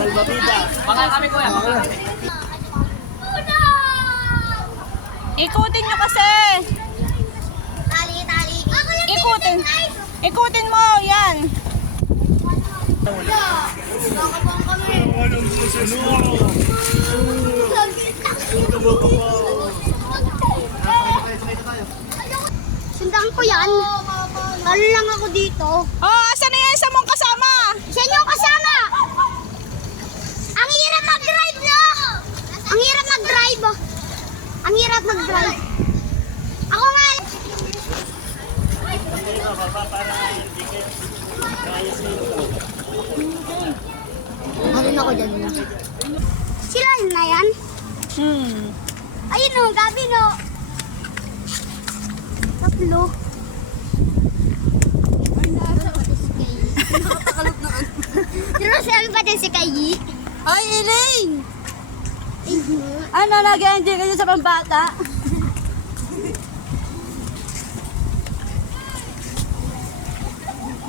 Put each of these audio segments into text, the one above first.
Baka kami kuya. Ikutin nyo kasi. Tali. Ikutin. Ikutin mo, yan. Nakabang kami. Sundan ko yan. Talo lang ako dito. Oh, asan na yan sa mong kasama? Sa inyo kasama. Ang hirap mag-drive, no? Ang hirap mag-drive. Ang hirap mag-drive. Ako nga. Alin ako dyan. Sila na yan? Ayun o, Gabi no. Tatlo. Pero sabi pa din si Kayi. Ay, Elaine! Ano, nag-enjoy kayo sa pambata?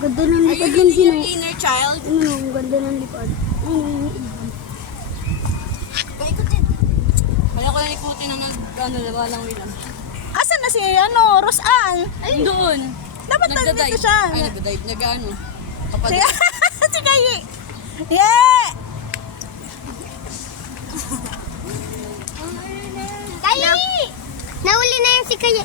Ganda ng likod ng Gino. inner child? Ang ganda ng likod. Paikutin. Kaya ko lang ikutin na walang wilang. Asan na si, Rosan? Ay, doon. Dapat nandito siya. Ay, nagdadive. Nag-ano? Si Kayi. Yeah! Kayi! Nahuli na yan si Kayi.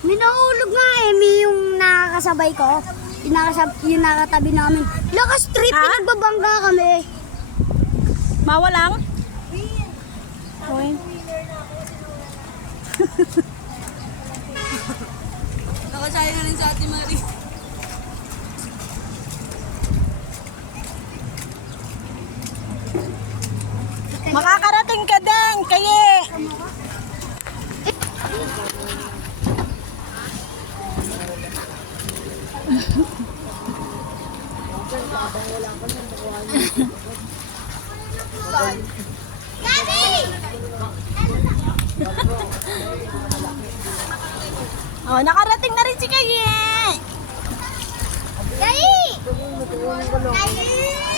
May nahulog nga may yung nakakasabay ko. Yung nakatabi namin. Lakas trip, nagbabangga kami. Mawalang? Uy. Nakasaya na rin sa Ate Marie. Makakarating ka din, Kayi. Gabi! Oh, nakarating na rin si Kayi. Kayi! Kayi!